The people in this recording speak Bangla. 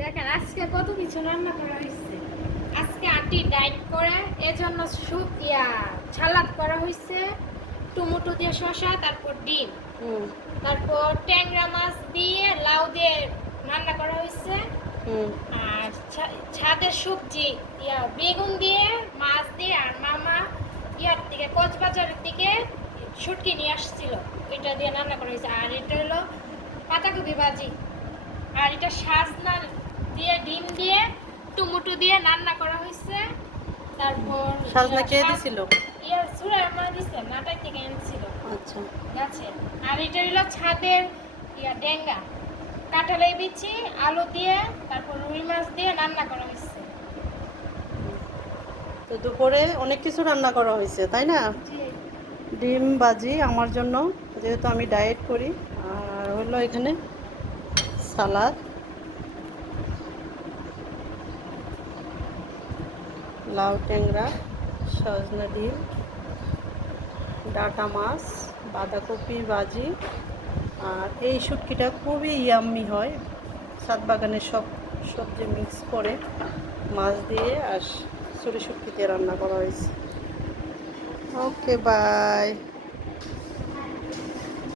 দেখেন আজকে কত কিছু রান্না করা হয়েছে আজকে আন্টি ডাইট করে এজন্য স্যুপ ইয়া ছালাদ করা হয়েছে টমেটো দিয়ে শসা তারপর ডিম। হুম। তারপর ট্যাংরা মাছ দিয়ে লাউ দিয়ে রান্না করা হয়েছে আর ছাদের সবজি ইয়া বেগুন দিয়ে মাছ দিয়ে আর মামা ইয়ার থেকে কক্সবাজারের থেকে শুটকি নিয়ে আসছিল। এটা দিয়ে রান্না করা হয়েছে আর এটা হলো পাতাকপি ভাজি। আর এটা সাজনা দিয়ে ডিম দিয়ে টমেটো দিয়ে রান্না করা হয়েছে। তারপর সাজনা কে দিছিল? ইয়া সুরা আমার দিছে নাটাই থেকে এনেছিল? আচ্ছা। গাছে। আর এটা হলো ছাদের ইয়া ডেঙ্গা। কাঁঠালের বিচি আলু দিয়ে তারপর রুই মাছ দিয়ে রান্না করা হয়েছে। তো দুপুরে অনেক কিছু রান্না করা হয়েছে তাই না? ডিম বাজি আমার জন্য যেহেতু আমি ডায়েট করি। আর হলো এখানে সালাদ। লাউ ট্যাংরা, সজনা ডিম, ডাটা মাছ, বাঁধাকপি বাজি আর এই শুটকিটা খুবই ইয়াম্মি হয়। সাত বাগানের সব সবজি মিক্স করে মাছ দিয়ে আর সরি শুটকি দিয়ে রান্না করা হয়েছে। Okay bye